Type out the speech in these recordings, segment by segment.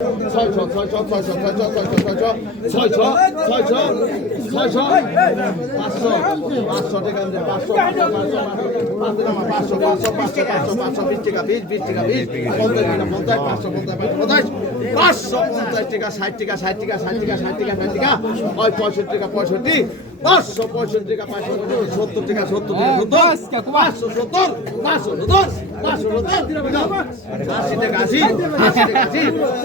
ছয়শো ছয়শো ছয়শো ছয়শো ছয়শো ছয়শো ছয়শো ছয়শো পাঁচশো পাঁচশো টাকা পাঁচশো পাঁচশো পাঁচশো পাঁচশো পাঁচশো পাঁচশো পাঁচশো 20 টাকা 20 টাকা 20 পঞ্চাশ টাকা 50 পাঁচশো 50 পাঁচশো 50 টাকা 60 টাকা 60 টাকা 60 টাকা 60 টাকা 60 টাকা 65 টাকা 65 পাঁচশো 65 টাকা 70 টাকা 70 টাকা 570 570 570 80 টাকা 80 টাকা 80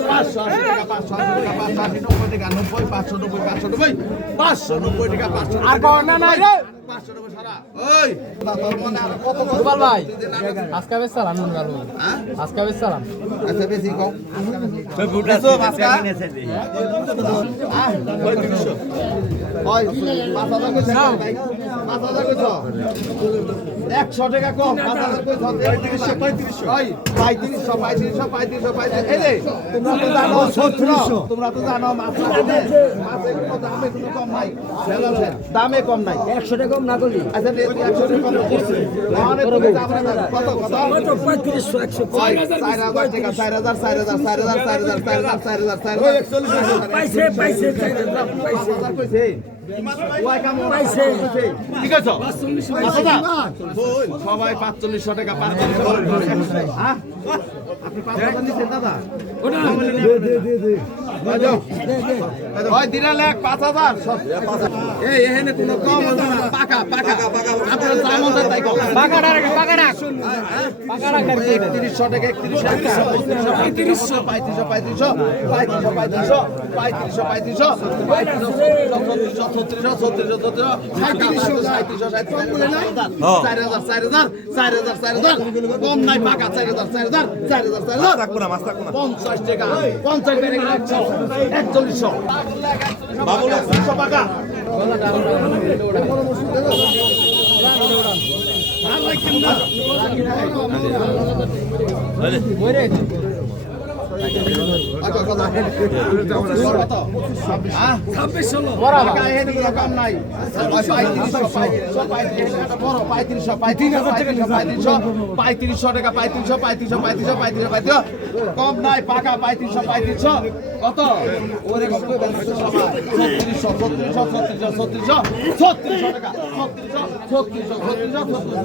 580 টাকা 580 টাকা 580 90 টাকা 90 590 590 টাকা 500 আর কোন না রে 590 সারা ওই তোর মনে আর কত গোপাল ভাই আজকে বেশ সালাম ভালো হ্যাঁ আজকে বেশ সালাম আচ্ছা বেশি কম সব বুটা আজকে নিয়েছে ওই 300 ওই 5000 কইছ না 5000 কইছ 100 টাকা কম 5000 কইছ 3500 ওই 3500 এই রে তোমরা তো জানো মাছ মাছের কোনো দামে কোনো কম নাই দামে কম নাই 100 টাকা কম না করলি আচ্ছা 100 টাকা কম করছি মানে তুমি যাবে না কত 3500 4000 টাকা 4000 পাইছে 5000 কইছে ওই কাম পাইছে ঠিক আছে সবাই 4500 টাকা 4500 হ্যাঁ আপনি 5000 নিছেন দাদা ওটা দে ওই দিরা লাখ 5000 এই এখানে কোনো কম হবে না পাকা আপনার দাম অনুযায়ী তাই কম পাকা রাখ 3100 টাকা 3100 কম নাই পাকা 4000 50 টাকা 50 টাকা 4100 বাবু 100 টাকা কম নাই পাকা 3500 কত ওরে কত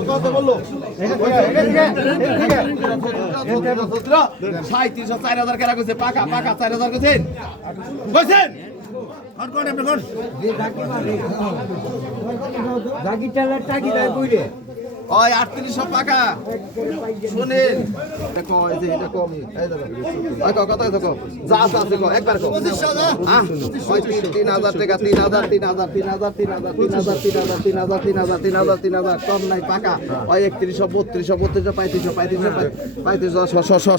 কত বললো 4000 কেনা কইছে পাকা 4000 কইছেন কইছেন আর কোন আপনি কোন গাগি চালার টাকি নাই কইরে ওই 3800 টাকা শুনেন দেখো এই যে এটা কম এই দেখো ওই কত দেখো যা আছে কো একবার কো 2500 হ্যাঁ ওই 3000 টাকা 3000 কম নাই পাকা ওই 3100 3200 3500 3500